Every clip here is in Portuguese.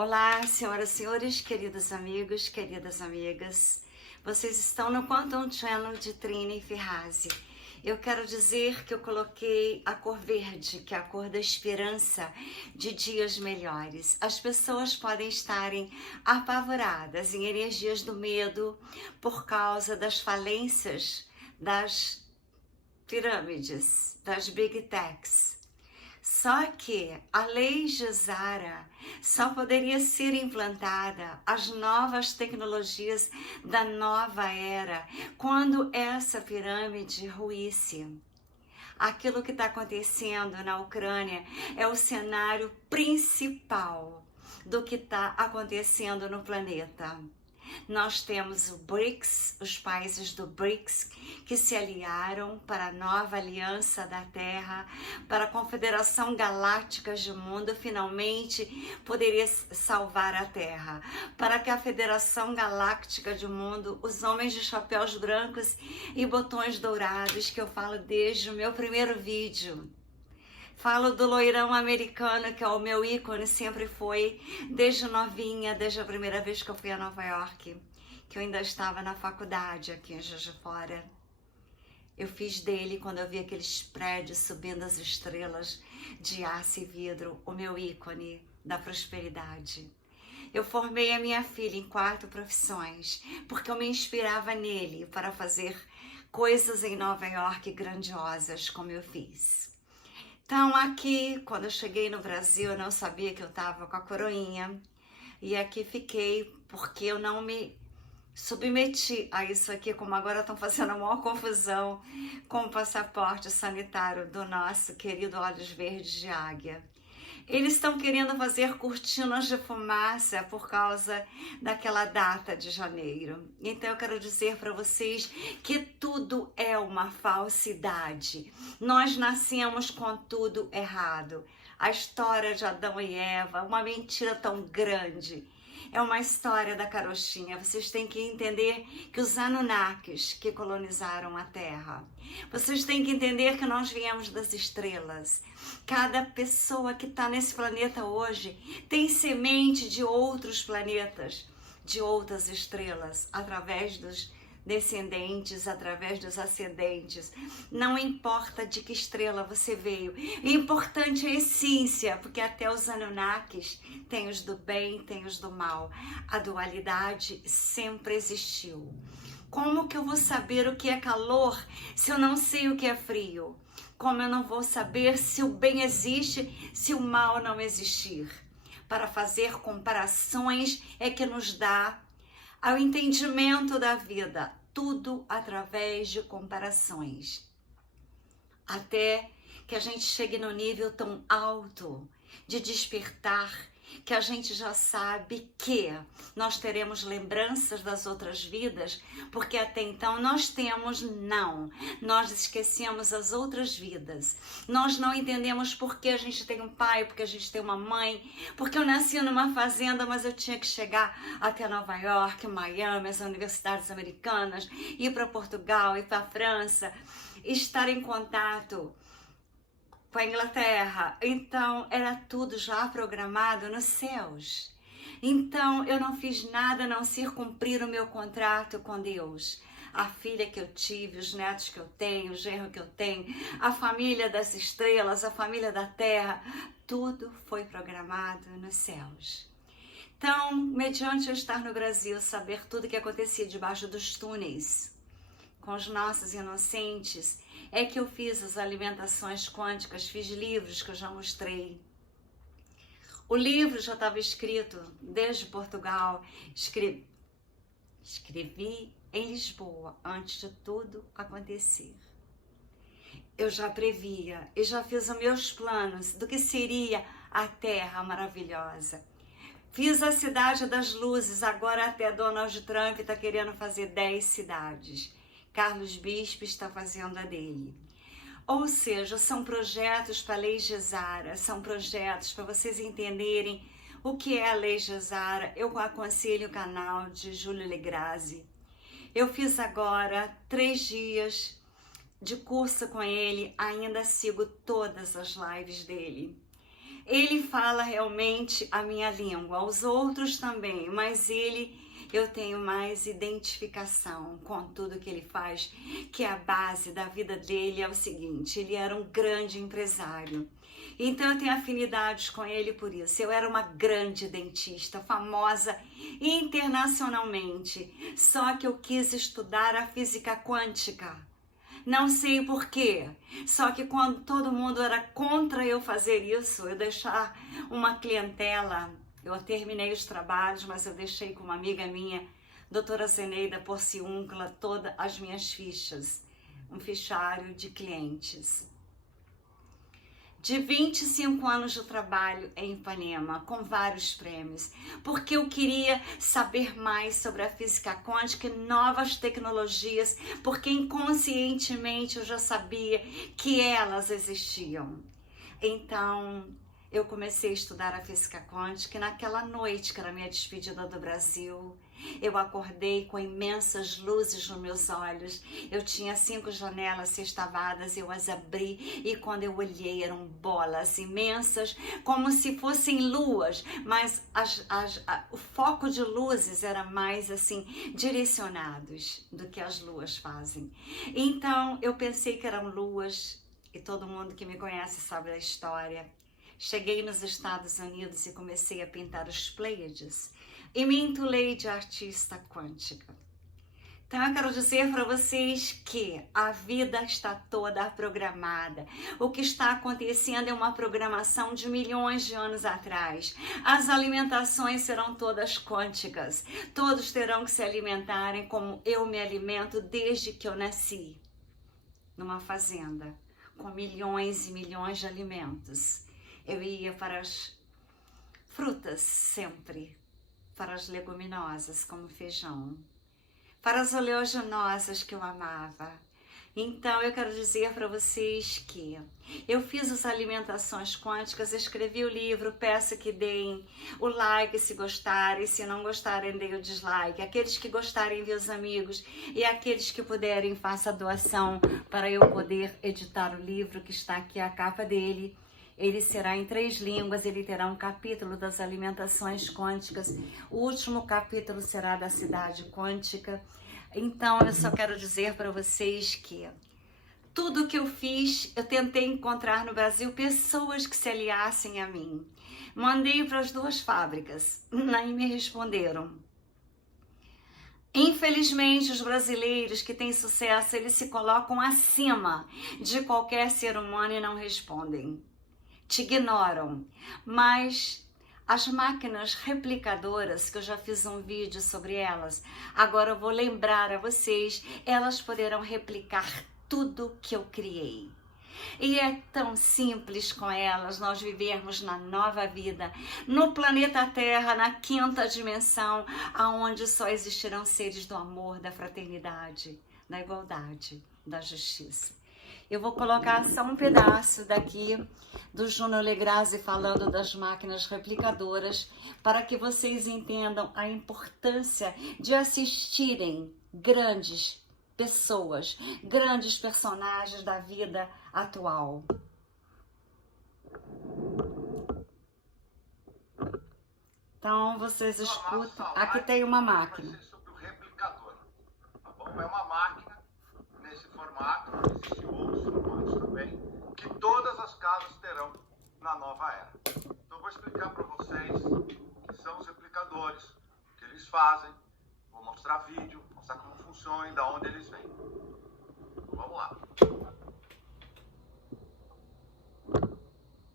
Olá, senhoras e senhores, queridos amigos, queridas amigas. Vocês estão no Quantum Channel de Trini Ferrazzi. Eu quero dizer que eu coloquei a cor verde, que é a cor da esperança de dias melhores. As pessoas podem estarem apavoradas em energias do medo por causa das falências das pirâmides, das Big Techs. Só que a lei de Zara só poderia ser implantada as novas tecnologias da nova era quando essa pirâmide ruísse. Aquilo que está acontecendo na Ucrânia é o cenário principal do que está acontecendo no planeta. Nós temos o BRICS, os países do BRICS, que se aliaram para a nova aliança da Terra, para a Confederação Galáctica do Mundo finalmente poderia salvar a Terra, para que a Federação Galáctica do Mundo, os homens de chapéus brancos e botões dourados, que eu falo desde o meu primeiro vídeo. Falo do loirão americano, que é o meu ícone, sempre foi, desde novinha, desde a primeira vez que eu fui a Nova York, que eu ainda estava na faculdade aqui em Juiz de Fora. Eu fiz dele, quando eu vi aqueles prédios subindo as estrelas de aço e vidro, o meu ícone da prosperidade. Eu formei a minha filha em 4 profissões, porque eu me inspirava nele para fazer coisas em Nova York grandiosas, como eu fiz. Então aqui, quando eu cheguei no Brasil, eu não sabia que eu estava com a coroinha. E aqui fiquei porque eu não me submeti a isso aqui, como agora estão fazendo a maior confusão com o passaporte sanitário do nosso querido Olhos Verdes de Águia. Eles estão querendo fazer cortinas de fumaça por causa daquela data de janeiro. Então eu quero dizer para vocês que tudo é uma falsidade. Nós nascemos com tudo errado. A história de Adão e Eva, uma mentira tão grande. É uma história da carochinha. Vocês têm que entender que os Anunnakis que colonizaram a Terra. Vocês têm que entender que nós viemos das estrelas. Cada pessoa que está nesse planeta hoje tem semente de outros planetas, de outras estrelas, através dos descendentes, através dos ascendentes. Não importa de que estrela você veio. O importante é a essência, porque até os Anunnakis tem os do bem, tem os do mal. A dualidade sempre existiu. Como que eu vou saber o que é calor se eu não sei o que é frio? Como eu não vou saber se o bem existe, se o mal não existir? Para fazer comparações é que nos dá ao entendimento da vida, tudo através de comparações. Até que a gente chegue no nível tão alto de despertar, que a gente já sabe que nós teremos lembranças das outras vidas, porque até então nós nós esquecemos as outras vidas. Nós não entendemos por que a gente tem um pai, porque a gente tem uma mãe, porque eu nasci numa fazenda, mas eu tinha que chegar até Nova York, Miami, as universidades americanas, ir para Portugal, ir para a França, estar em contato com a Inglaterra. Então era tudo já programado nos céus. Então eu não fiz nada a não ser cumprir o meu contrato com Deus. A filha que eu tive, os netos que eu tenho, o genro que eu tenho, a família das estrelas, a família da terra, tudo foi programado nos céus. Então, mediante eu estar no Brasil, saber tudo o que acontecia debaixo dos túneis, com os nossos inocentes, é que eu fiz as alimentações quânticas, fiz livros que eu já mostrei. O livro já estava escrito desde Portugal, escrevi em Lisboa antes de tudo acontecer. Eu já previa e já fiz os meus planos do que seria a Terra maravilhosa. Fiz a Cidade das Luzes, agora até Donald Trump está querendo fazer 10 cidades. Carlos Bispo está fazendo a dele. Ou seja, são projetos para a Lei de Zara, são projetos para vocês entenderem o que é a Lei de Zara. Eu aconselho o canal de Júlio Legrazi. Eu fiz agora 3 dias de curso com ele, ainda sigo todas as lives dele. Ele fala realmente a minha língua, os outros também, mas eu tenho mais identificação com tudo que ele faz, que a base da vida dele é o seguinte: ele era um grande empresário. Então eu tenho afinidades com ele por isso. Eu era uma grande dentista, famosa internacionalmente, só que eu quis estudar a física quântica. Não sei porquê, só que quando todo mundo era contra eu fazer isso, eu deixar uma clientela, eu terminei os trabalhos, mas eu deixei com uma amiga minha, doutora Zeneida Porciúncula, todas as minhas fichas, um fichário de clientes. De 25 anos de trabalho em Ipanema, com vários prêmios, porque eu queria saber mais sobre a física quântica e novas tecnologias, porque inconscientemente eu já sabia que elas existiam. Então, eu comecei a estudar a física quântica e naquela noite, que era a minha despedida do Brasil, eu acordei com imensas luzes nos meus olhos. Eu tinha 5 janelas sextavadas, eu as abri e quando eu olhei eram bolas imensas, como se fossem luas, mas o foco de luzes era mais assim, direcionados do que as luas fazem. Então eu pensei que eram luas e todo mundo que me conhece sabe da história. Cheguei nos Estados Unidos e comecei a pintar os Pleiades e me intitulei de artista quântica. Então eu quero dizer para vocês que a vida está toda programada. O que está acontecendo é uma programação de milhões de anos atrás. As alimentações serão todas quânticas. Todos terão que se alimentarem como eu me alimento desde que eu nasci. Numa fazenda, com milhões e milhões de alimentos. Eu ia para as frutas sempre, para as leguminosas como feijão, para as oleaginosas que eu amava. Então eu quero dizer para vocês que eu fiz as alimentações quânticas, escrevi o livro, peço que deem o like se gostarem, se não gostarem deem o dislike, aqueles que gostarem ver os amigos e aqueles que puderem faça a doação para eu poder editar o livro que está aqui a capa dele. Ele será em 3 línguas, ele terá um capítulo das alimentações quânticas, o último capítulo será da cidade quântica. Então eu só quero dizer para vocês que tudo que eu fiz, eu tentei encontrar no Brasil pessoas que se aliassem a mim. Mandei para as 2 fábricas, nem me responderam. Infelizmente, os brasileiros que têm sucesso, eles se colocam acima de qualquer ser humano e não respondem. Te ignoram, mas as máquinas replicadoras, que eu já fiz um vídeo sobre elas, agora eu vou lembrar a vocês, elas poderão replicar tudo que eu criei. E é tão simples com elas nós vivermos na nova vida, no planeta Terra, na 5ª dimensão, aonde só existirão seres do amor, da fraternidade, da igualdade, da justiça. Eu vou colocar só um pedaço daqui do Júnior Legrazi falando das máquinas replicadoras para que vocês entendam a importância de assistirem grandes pessoas, grandes personagens da vida atual. Então vocês escutam, aqui tem uma máquina. Sobre o replicador, tá bom? É uma máquina nesse formato, existe outros formatos também, que todas as casas terão na nova era. Então eu vou explicar para vocês o que são os replicadores, o que eles fazem, vou mostrar vídeo, mostrar como funciona e de onde eles vêm. Então, vamos lá.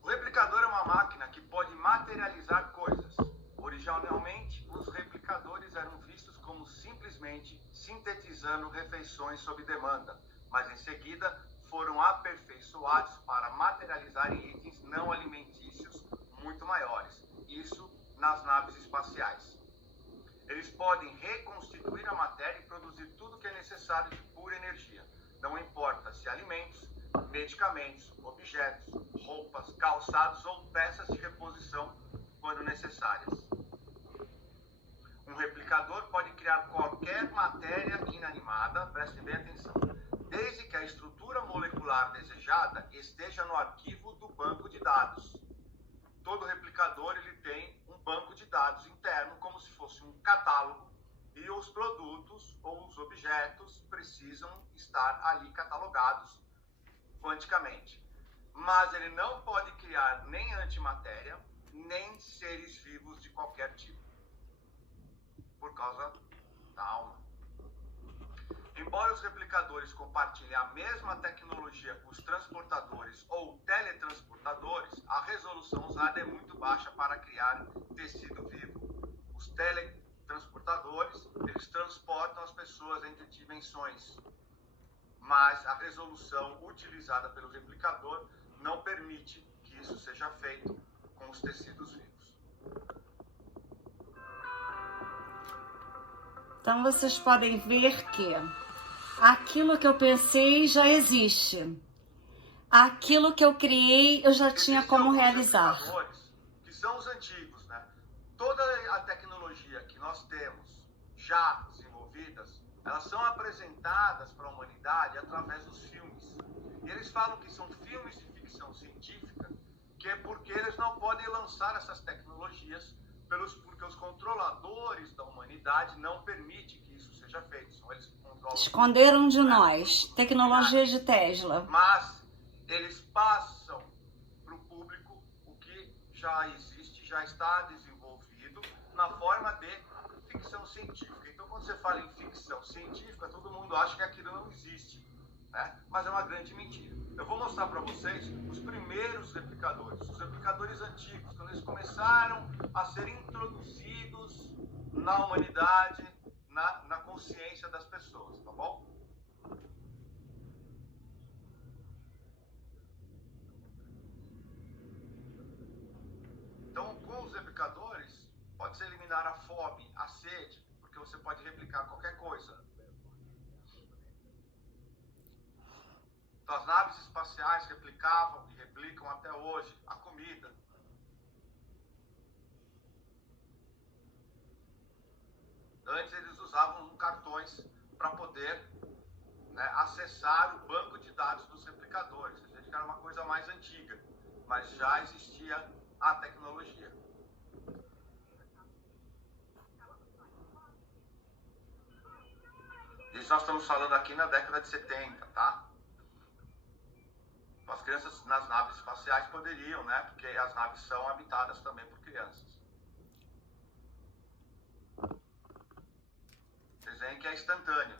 O replicador é uma máquina que pode materializar coisas. Originalmente, os replicadores eram vistos como simplesmente sintetizando refeições sob demanda, mas em seguida foram aperfeiçoados para materializarem itens não alimentícios muito maiores, isso nas naves espaciais. Eles podem reconstituir a matéria e produzir tudo que é necessário de pura energia, não importa se alimentos, medicamentos, objetos, roupas, calçados ou peças de reposição quando necessárias. Um replicador pode criar qualquer matéria inanimada, prestem bem atenção, desde que a estrutura molecular desejada esteja no arquivo do banco de dados. todo replicador ele tem um banco de dados interno, como se fosse um catálogo, e os produtos ou os objetos precisam estar ali catalogados quanticamente. Mas ele não pode criar nem antimatéria, nem seres vivos de qualquer tipo, por causa da alma. Embora os replicadores compartilhem a mesma tecnologia com os transportadores ou teletransportadores, a resolução usada é muito baixa para criar tecido vivo. Os teletransportadores, eles transportam as pessoas entre dimensões, mas a resolução utilizada pelo replicador não permite que isso seja feito com os tecidos vivos. Então vocês podem ver que aquilo que eu pensei já existe. Aquilo que eu criei eu já tinha como realizar. Que são os antigos, né? Toda a tecnologia que nós temos já desenvolvidas, elas são apresentadas para a humanidade através dos filmes. E eles falam que são filmes de ficção científica, que é porque eles não podem lançar essas tecnologias porque os controladores da humanidade não permitem que isso seja feito. São eles que controlam. Esconderam de nós. Tecnologia de Tesla. Mas eles passam para o público o que já existe, já está desenvolvido na forma de ficção científica. Então, quando você fala em ficção científica, todo mundo acha que aquilo não existe, né? Mas é uma grande mentira. Eu vou mostrar para vocês os primeiros replicadores, os replicadores antigos, quando eles começaram a ser introduzidos na humanidade, na consciência das pessoas, tá bom? Então, com os replicadores, pode-se eliminar a fome, a sede, porque você pode replicar qualquer coisa. Então, as naves espaciais replicavam e replicam até hoje a comida. Antes eles usavam cartões para poder, né, acessar o banco de dados dos replicadores. A gente era uma coisa mais antiga, mas já existia a tecnologia. Isso nós estamos falando aqui na década de 70, tá? As crianças nas naves espaciais poderiam, né? Porque as naves são habitadas também por crianças. Vocês veem que é instantâneo.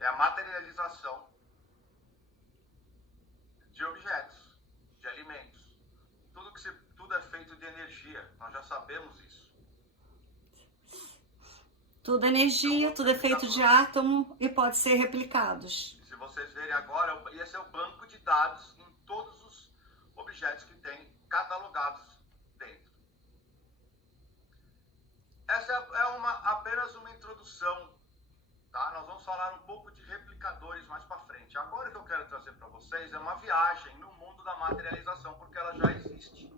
É a materialização de objetos, de alimentos. Tudo é feito de energia, nós já sabemos isso. Tudo é energia, tudo é feito de átomo e pode ser replicados. Se vocês verem agora, esse é o banco de dados em todos os objetos que tem catalogados dentro. Essa é apenas uma introdução, tá? Nós vamos falar um pouco de replicadores mais para frente. Agora o que eu quero trazer para vocês é uma viagem no mundo da materialização, porque ela já existe,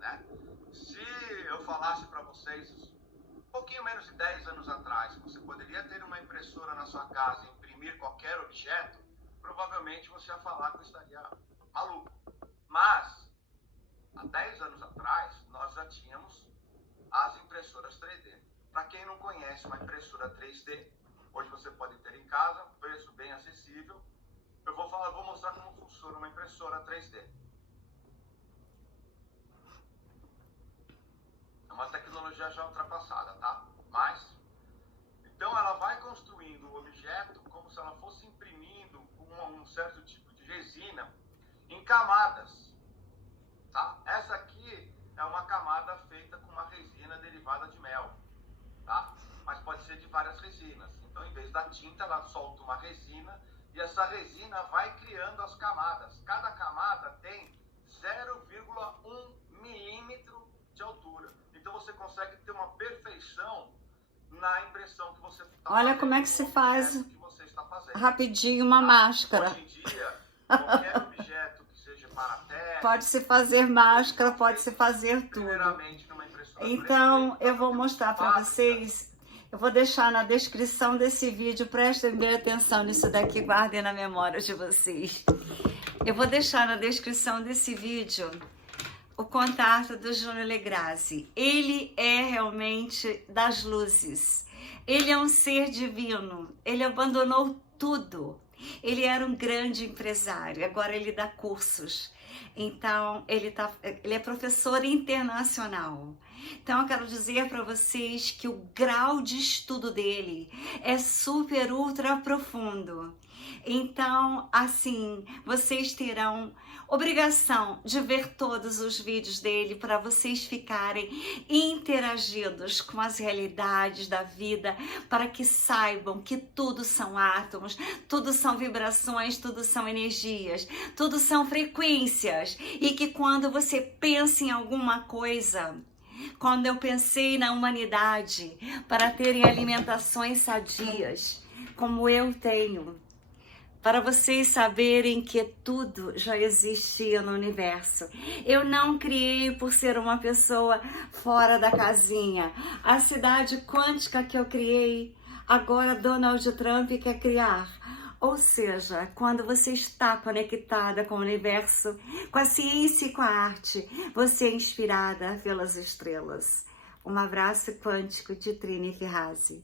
né? Se eu falasse para vocês um pouquinho menos de 10 anos atrás, você poderia ter uma impressora na sua casa e imprimir qualquer objeto, provavelmente você ia falar que eu estaria maluco. Mas, há 10 anos atrás, nós já tínhamos as impressoras 3D. Para quem não conhece uma impressora 3D, hoje você pode ter em casa, preço bem acessível. Eu vou mostrar como funciona uma impressora 3D. É uma tecnologia já ultrapassada, tá? Mas, então ela vai construindo o objeto como se ela fosse imprimindo com um certo tipo de resina em camadas, tá? Essa aqui é uma camada feita com uma resina derivada de mel, tá? Mas pode ser de várias resinas. Então, em vez da tinta, ela solta uma resina e essa resina vai criando as camadas. Cada camada tem 0,1 milímetro de altura. Então, você consegue ter uma perfeição na impressão que você está fazendo. Olha como é que se faz rapidinho uma máscara. Hoje em dia, qualquer objeto que seja para a terra... Pode-se fazer máscara, pode-se fazer tudo. Então, eu vou mostrar para vocês. Eu vou deixar na descrição desse vídeo, prestem bem atenção nisso daqui, guardem na memória de vocês. Eu vou deixar na descrição desse vídeo o contato do Júnior Legrazi. Ele é realmente das luzes. Ele é um ser divino. Ele abandonou tudo. Ele era um grande empresário, agora ele dá cursos. Então, ele é professor internacional. Então, eu quero dizer para vocês que o grau de estudo dele é super, ultra profundo. Então, assim, vocês terão obrigação de ver todos os vídeos dele para vocês ficarem interagidos com as realidades da vida, para que saibam que tudo são átomos, tudo são vibrações, tudo são energias, tudo são frequências, e que quando você pensa em alguma coisa, quando eu pensei na humanidade para terem alimentações sadias, como eu tenho, para vocês saberem que tudo já existia no universo. Eu não criei por ser uma pessoa fora da casinha. A cidade quântica que eu criei, agora Donald Trump quer criar. Ou seja, quando você está conectada com o universo, com a ciência e com a arte, você é inspirada pelas estrelas. Um abraço quântico de Trini Ferrazzi.